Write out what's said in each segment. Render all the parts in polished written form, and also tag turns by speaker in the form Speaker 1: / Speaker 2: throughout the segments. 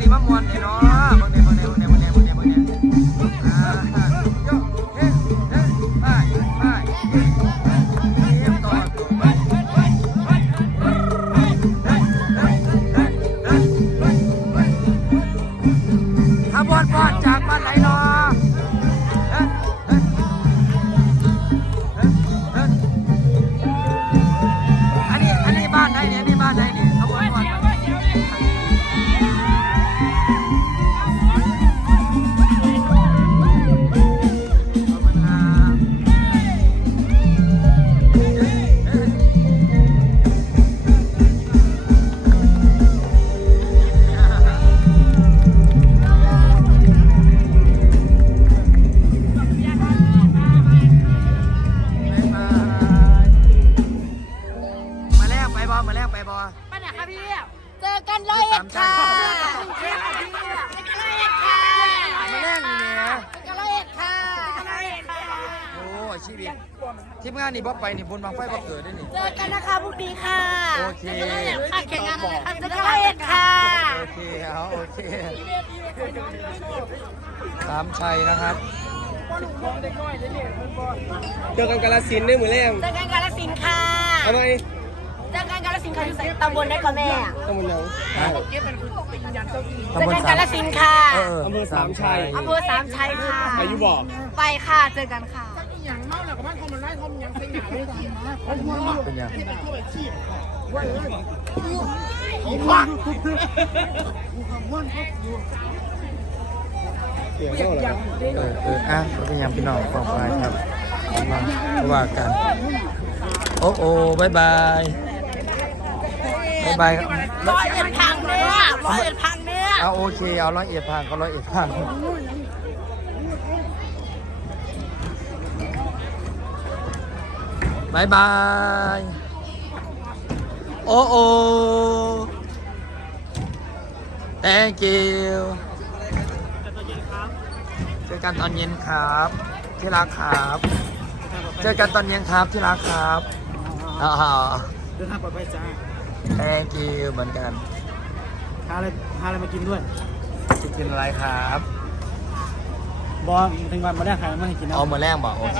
Speaker 1: นี้มามวนพี่น้องบางเนี่ยโยเฮ้ไปเยี่ยมต่อขบวนพอดจากบ้านไหนเนาะอันนี้บ้านไหนเนี่ยนี่บ้านไหนเนี่ยขบวนพอดมาแรกไปบอ
Speaker 2: ไปไหนคะพี่เจอกันร้อยเอ็ดค่ะเจอกันร้อยเอ็ดค่ะ
Speaker 1: มาแรกนี่เนี่ย
Speaker 2: เจอกันร้อยเอ็ดค่ะ
Speaker 1: โอ้ชีวิตทีมงานนี่บ๊อบไปนี่บนบางไฟบ๊อบเกิดได้นี่
Speaker 2: เจอกันนะคะพรุ่งนี้ค่ะ
Speaker 1: โอเค
Speaker 2: ค่ะแข่งงานอะไรคะเจอกันร้อยเอ็ดค่ะ
Speaker 1: โอเคเอาโอเคสามชัยนะครับ
Speaker 3: เจอกันกาฬสินธุ์ได้เหมือนแรง
Speaker 2: เจอกันกาฬสินธุ์ค่ะ
Speaker 3: ทำไม
Speaker 2: เจอกันกาฬสินธุ์ค่ะอยู่ตำบลได้ก่อนแม่
Speaker 3: ตำบลไหน
Speaker 2: เจอกันกาฬสินธุ์ค่ะ
Speaker 3: อำเภอสามชัย
Speaker 2: อำเภอสามชัยค่ะ
Speaker 3: ไปยุบอก
Speaker 2: ไปค่ะเจอกันค่ะ
Speaker 1: เป็นยังอ่ะเป็นยังพี่น้องขอบคุณครับมาว่ากันโอ้บายบายครับ
Speaker 2: ร้อยเอ็ดพังเนื้อ
Speaker 1: เอาโอเคเอา101พังก็101พังบายบายโอ้ thank you เจอกันตอนเย็นครับที่รักครับเจอกันตอนเย็นครับที่รักครับ
Speaker 3: เดินทางปลอดภัยจ้า
Speaker 1: thank you เหมือนกัน
Speaker 3: หาอะไรมากินด้วย
Speaker 1: จะกินอะไรครับ
Speaker 3: บอถึงวันมาได้ขายมาให้กินนะ
Speaker 1: เอามาแรกบอกโอเค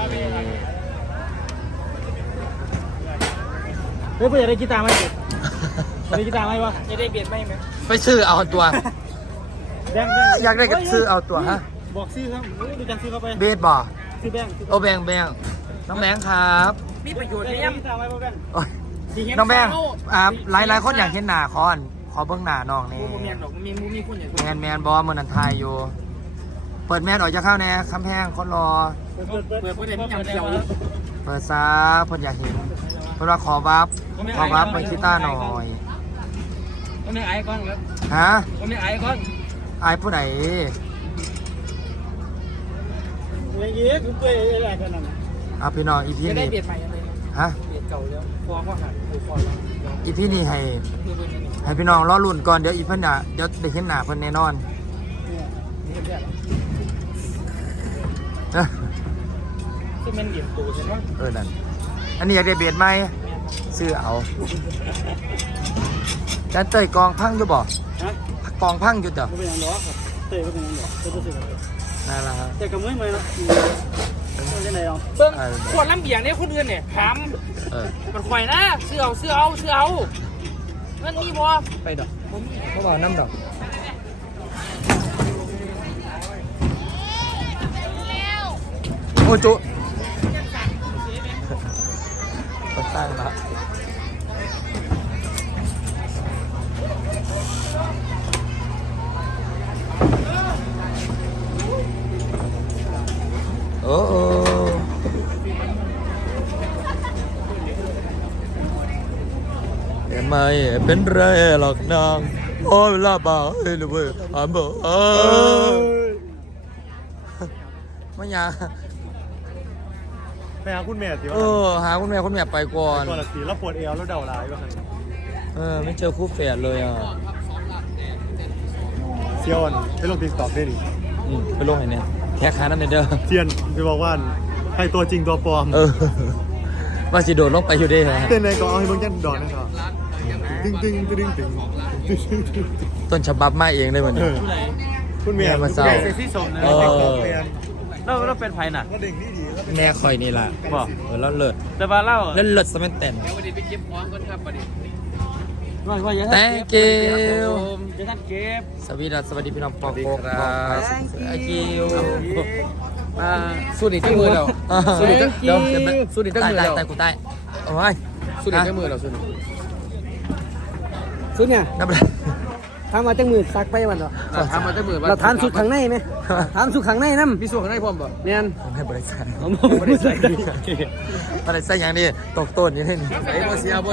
Speaker 3: เฮ้ยอยากได้กีตาร์ไหมอยากได้กีตาร์ไหมวะอยากได้เบียดไหม
Speaker 1: ไปซื้อเอาตัว
Speaker 3: แบง
Speaker 1: อยากได้ก็ซื้อเอาตัวฮะ
Speaker 3: บอกซื้อครับดูจังซื้อเข้าไป
Speaker 1: เบสบอก
Speaker 3: ซื้อแบง
Speaker 1: โอ้แบงน้องแบงครับ
Speaker 3: มีประโยชน์ไหมกีตาร์ไหมพ่อแบง
Speaker 1: น้องแบงหลายคนอยากเห็นหน้าขอเบื้องหน้าน้องนี่แมนบอสมือนันทายอยู่เปิดแมนออกจะเข้าแน่คำแพงคนรอ
Speaker 3: เปิดไม่ยังเขียว
Speaker 1: เปิดซาเพิ่นอยากเห็นเพิ่นว่าขอวับเปิดกีตาร์หน่อย
Speaker 3: ผมไม่ไอ้ก้อนครับ
Speaker 1: ฮะ
Speaker 3: ผมไม่ไอ้ก้อน
Speaker 1: ไอ้ผู้ไหน
Speaker 3: อะไรเงี้ยคุณเปื่อยอะไรกันนั่น
Speaker 1: เอาพี่น้องอีพีนี้ฮะ
Speaker 3: เบียดเก่าแล้วฟองว่าหันฟอง
Speaker 1: อีพีนี้ให้พี่น้องรอรุ่นก่อนเดี๋ยวอีเพิ่นเดี๋ยวได้เห็นหน้าเพิ่นแน่นอน
Speaker 3: ซึ่งมันเดี่ยวตัวใช่ไหม
Speaker 1: นั่นอันนี้อยากได้เบียดไหมซื้อเอาแต่เตยกองพังอยู่บ่กองพังอยู่เด้อ
Speaker 3: ไม่เป็นอย่างน้อยครับเตยก็เป็นอย่างน้อยเตยก็ซื้อ
Speaker 1: นั่นแหละครับ
Speaker 3: แต่กับมือเนาะเป็นไหนอ่ะ
Speaker 4: ขวดลำเบียงเนี่ยคนอื่นเนี่ยถามมันข่อยนะซื้อเอามันมีบ่
Speaker 1: ไปดอกเขาบอกน้ำดอกโอ้จุสร้างละโอ้เห็นไหมเป็นไรหรอกนางโอ้ยลาบ่าเฮ้ยเลยเบอไม่ยา
Speaker 3: ไปหาคุณแม่สิวะ
Speaker 1: หาคุณแม่ไปก่อน
Speaker 3: ก่อนละสีแล้วปวดเอวแล้วเดาร้ายป่ะ
Speaker 1: ไม่เจอคู่แฝดเลย
Speaker 3: เซียนไปลงติ๊กต็อกได้ดิ
Speaker 1: ไปลงไหนเนี่ยแค่ค้านั่นเด้อ
Speaker 3: เซียนไปบอกว่าใครตัวจริงตัวปลอม
Speaker 1: ว่าสิโดดลงไปอยู่ได้เหรอ
Speaker 3: เต้นในก็เอาให้เบิ่งจันดอนนะครับตึง
Speaker 1: ต้นฉบับมาเองเลยวันนี้
Speaker 3: คุณเมีย
Speaker 1: มาเศร้า
Speaker 3: เซ็กซี่สมเลย เราเป็นไผ่น่ะ
Speaker 1: แม่คอยนี่ล่ะ
Speaker 3: บอก
Speaker 1: แล้วเลิศ
Speaker 3: แต่ว่าเล่า
Speaker 1: เลิศสมัยแต่น
Speaker 4: วันนี้ไปเก็บของกันครับวันนี้
Speaker 3: ว่าอย่า
Speaker 1: thank you
Speaker 3: จะท่านเก็บ
Speaker 1: สวัสดีพี่น้องปอกโกครับ thank you
Speaker 4: สู้นี่ที่มือเรา
Speaker 1: สู้ดิเดี๋ยว
Speaker 4: สู้นี่ตั้งมือเรา
Speaker 1: ตายกูตายโอ้ย
Speaker 4: สู้นี่ตั้งมือเราสู้นี่
Speaker 3: สุดเนี่ย
Speaker 1: นับเลย
Speaker 3: ทำมาจังมือซักไปวันเหรอ
Speaker 4: ทำมาตั้งมือ
Speaker 3: เราทานสุดข้างในไหมทานสุดข้างในน้ำ
Speaker 4: พี่สู้ข้างในพร้อมบ่
Speaker 3: เนียน
Speaker 1: ให้บริษัท
Speaker 3: ผมไม่ได้ใส่
Speaker 1: บริษัทอย่างนี้ตกต้นนี่นี่
Speaker 4: ไอ้บ่เสีย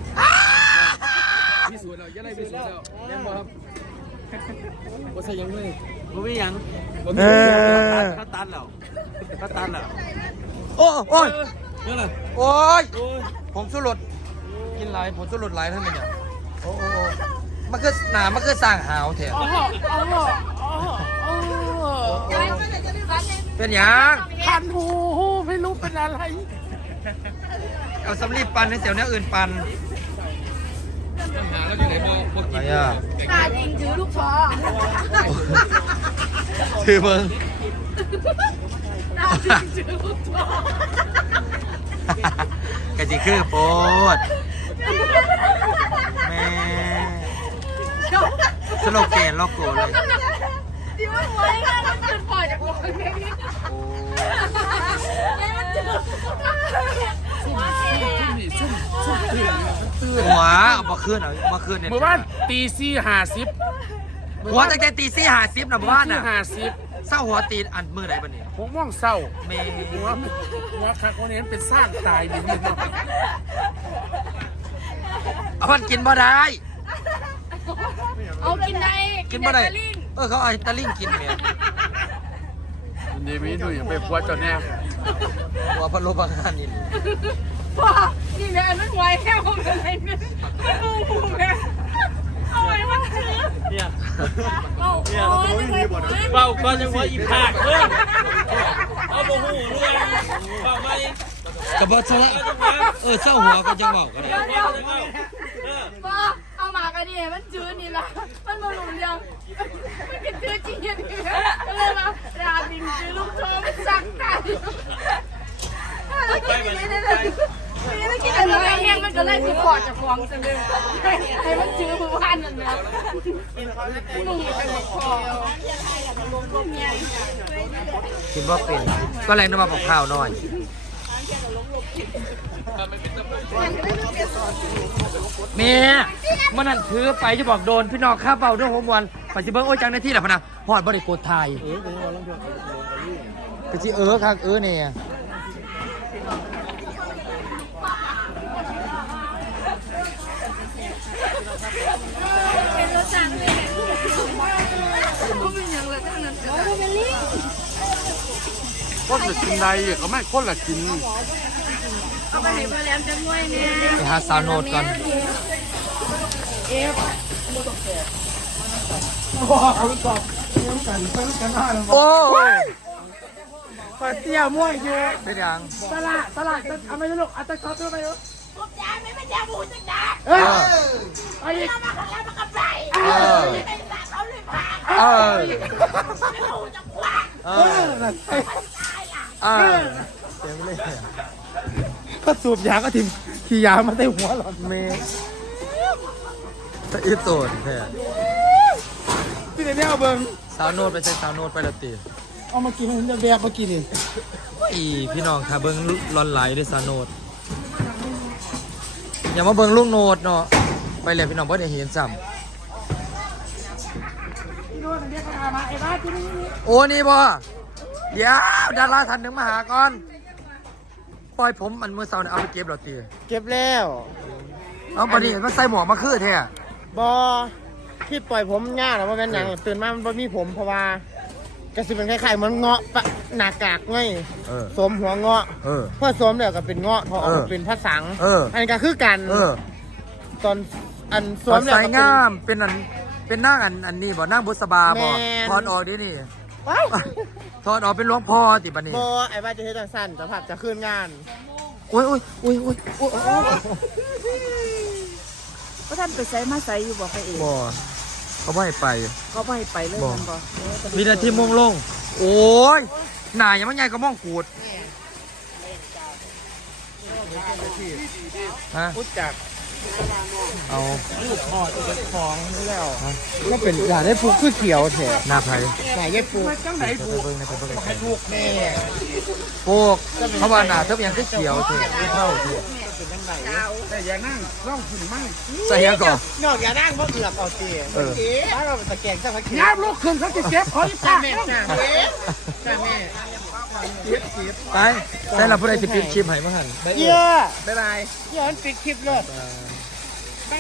Speaker 4: พี่สู้เราอย่าไล่พี่สู้เราแม่นบ่ครับบ่ใช่ยังเลย
Speaker 3: ผมไม่ยัง
Speaker 1: เออ
Speaker 3: เขาตันแล้วเขาตันแล้ว
Speaker 1: โอ้ย
Speaker 3: นี่แหละ
Speaker 1: โอ้ยผมสุรดกินหลายผมสุรดหลายท่านเป็นอย่างโอ้มันคือหนามันคือสร้างหาวแถมเป็นอย่าง
Speaker 4: คันหูไม่รู้เป็นอะไร
Speaker 1: เอาสำลีปันในเสียวเนี้ยอื่นปัน
Speaker 4: หาแล้วอยู่ไหนบ่
Speaker 1: อะไรอ่ะ
Speaker 2: ตาจริงถือลูกคอ
Speaker 1: คือเบิ้ง
Speaker 2: ตาจริงถือลูกคอก
Speaker 1: ะจิคือโปดแม่สโลแกนล็อกโกเลย
Speaker 2: ที่ว่าหัวนี่น่าจะตื่นปล่อยจากหัวเลยนี่มันจืด
Speaker 1: หัวเอามาขึ้นเอามาขึ้นเนี่ย
Speaker 4: เมื่อวานตี4:50
Speaker 1: หัวตั้งแต่ตี4:50นะบ้านน่ะ
Speaker 4: 4:50
Speaker 1: เศร้าหัวตีนอันมือไหนบ้านี่
Speaker 4: 6 โมงเช้า
Speaker 1: เมย์
Speaker 4: หัวคักวันนี้เป็นสร้างตายอยู่นี่เนาะ
Speaker 1: เอามันกินบ่ได้
Speaker 2: เอากินได้
Speaker 1: กินบ่ได้เขาเอาตะลิ่งกินเนี่ย
Speaker 4: นี่มีดูอย่างไปพัวจนแน่
Speaker 1: หัวพะโล้บางอันนี่
Speaker 2: พ่อนี่แม่มันไหวแค่ผมอะไรเนี่ยเอาไว้มันถือ
Speaker 3: เนี่ย
Speaker 2: เอาโอ้ยไม่ไหว
Speaker 3: เป่าก่อนยังว่าอีผากเลยเอาโมโหด้วยเป่าไม่
Speaker 1: กระบอกชะเศร้าหัวก็ยังบอกกันเลย
Speaker 2: พ่อเอาหมากอันนี้มันจืดนี่ละมันมาหลุมเดียวมันเป็นจืดจริงอย่างนี้ก็เลยมาราบินจืดลูกโทมันสักไก่แล้วกินอย่างนี้ได้เลยแล้วกินอะไรแห้งมันก็เลยสิปอดจากฟองจังเลยให้มันจืดมือพันนั่นนะนุ่มไปหมดคอ
Speaker 1: คิดว่าเป็นก็แรงน้ำมาบอกข้าวหน่อยเมียมันนั่นถือไปจะบอกโดนพี่น้องข้าเบาด้วยหัวมวนปัจจุบันโอ้ยจังในที่แหละพนะหอดบริโภคไทยไปสิครับเนี่ย
Speaker 2: เป็นรสจัดเลยเขาเป็นอย่างไรทั้งนั้นเขาเป็นลิง
Speaker 4: คนละกินใดก็ไม่คนละกิน
Speaker 2: เอาไปให้พ่อแหลมจะง่วยเนี่ย
Speaker 1: ไปหาสาวโนดก่อนโอ้ย
Speaker 3: ปลาเตี้ยม่วงอยู่
Speaker 1: เป็นยัง
Speaker 3: ตลาดเอาไปลูกเอาตะกอบด้วยไปลูก
Speaker 2: พวกยายไม่ยาบูจังจ้า
Speaker 3: เออไอ้
Speaker 2: เอามาขันแล้วมันก็ไปไม่ได้สั่งเขาเลยพาไม่บูจังกว่า
Speaker 1: เต็มเลย
Speaker 3: ก็สูบยาก็ทิ้งขี่ยามาได้หัวหลอน
Speaker 1: เมย์ตะอีโตนแท้
Speaker 3: ที่ไหนเนี่ยเอาเบิ้ง
Speaker 1: สาวโนดไปใส่สาวโนดไปและตี
Speaker 3: เอามากินมันจะแบกมากินนี่
Speaker 1: อีพี่น้องค่ะเบิ้งร้อนไหลด้วยสาวโนดอย่ามาเบิ้งลูกโนดเนาะไปเลยพี่น้องเพื่อได้เห็นซ้ำโอ้นี่บ่เดี๋ยวดาราท่านหนึ่งมาหาก่อนปล่อยผมมันมือเสาเนี่ยเอาไปเก็บหรอตี
Speaker 3: เก็บแล้ว
Speaker 1: เอาปนี้มันใส่หมวกมาคือแท้
Speaker 3: บอที่ปล่อยผมง่ายหรอว่าเป็นหนังตื่นมามันมีผมเพราะว่ากระสือเป็นคล้ายๆมันเงาะปะหน้ากากไงสวมหัวเงาะเพื่อสวมเดี๋ยวก็เป็นเงาะพอออกเป็นพระสังอันนี้ก็คือกันตอนอันสวมเดี๋ยว
Speaker 1: ใส่งามเป็นอันเป็นนั่งอันนี้บ่นั่งบุษบาบ่ถอดออกดินี่ถอดออกเป็นหลวงพ่อติบัดนี้
Speaker 3: บอไอ้บ้าจะเฮ็ดจังสั้นแต่ผับจะขึ้นงาน
Speaker 1: โอ้ย
Speaker 2: ก็ท่านไปใส่มาใส่อยู่บอกไปเอง
Speaker 1: บ่เขาไม่ให้ไป
Speaker 3: เขาไม่ให้ไปเลยมันบ่
Speaker 1: วินาทีมงลงโอ้ยหนายังไม่ใหญ่ก็มองกูดฮะ
Speaker 3: พูดจาก
Speaker 1: เอา
Speaker 3: ลูกคอจะเป็นของแล้วก็เป็นอยากได้ฟุกคือเขียวแท้
Speaker 1: หน้าไผ่
Speaker 3: ไหนยัยฟุก
Speaker 1: ไปเบิ่งไปเบิ่ง
Speaker 3: ลูกแม่
Speaker 1: พวกเขาว่าหน้าเทิบยังคือเขียวเถอะไม่เท่าเถอะ
Speaker 3: แต่อย่านั่งร่องขึ้นมั่ง
Speaker 1: ใส่ยังก่อน
Speaker 3: นอกอย่านั่งเพราะเกือบเอาเตีย
Speaker 1: เออ
Speaker 3: ถ้าเราตะแกงสักพัก
Speaker 4: น้ำลูกขึ้นเขาจะเก็บเขาที่
Speaker 3: จ้า
Speaker 4: ปาก
Speaker 3: แม่จ้าแม่จ้าแม่เสียบ
Speaker 1: ไปใส่เราผู้ใดสิปิดคลิปให้บ้างหัน
Speaker 3: เยอะบ๊ายบายย้อนปิดคลิปเลย
Speaker 2: ไป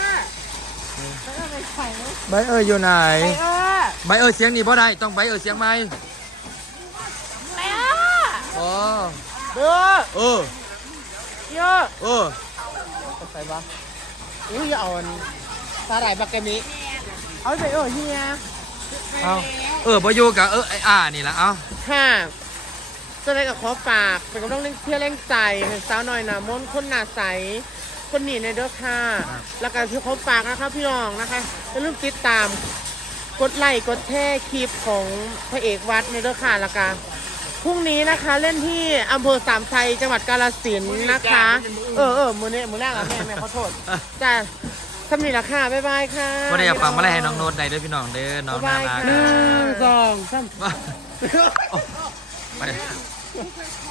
Speaker 2: ไข่
Speaker 1: ใบอยู่ไหน
Speaker 2: ไป
Speaker 1: ใบเสียงนี่บ่ได้ต้องใบเสียงไหม
Speaker 2: ไป
Speaker 1: อ๋อ
Speaker 3: เด้อ
Speaker 1: เออ
Speaker 3: เยอะ
Speaker 1: เออ
Speaker 3: ใส่ปะอุ้ยอย่าเอาสาหร่ายบักกะมิเอาไปเฮีย
Speaker 1: เอาบ่อยู่กับไอ้นี่ละเอา
Speaker 3: ค่ะจะได้กับขอฝากเป็นกำลังเพื่อเร่งใจให้สาวหน่อยหนามนคนหนาใสคนหนีในเด้อค่ะแล้วกันที่เขาฝากนะคะพี่น้องนะคะอย่าลืมติดตามกดไลค์กดแชร์คลิปของพระเอกวัดในเด้อค่ะแล้วกันพรุ่งนี้นะคะเล่นที่อำเภอสามชัยจังหวัดกาฬสินธุ์นะคะมือแรกอ่ะแม่ขอโทษจ้าสำนีละค่ะบ๊ายบายค่ะ
Speaker 1: บ่ได้อยากฝากมาอะไรให้น้องโน้ตได้เด้อพี่น้องเด้อน้องน่ารัก
Speaker 3: 1 2 3
Speaker 1: ไป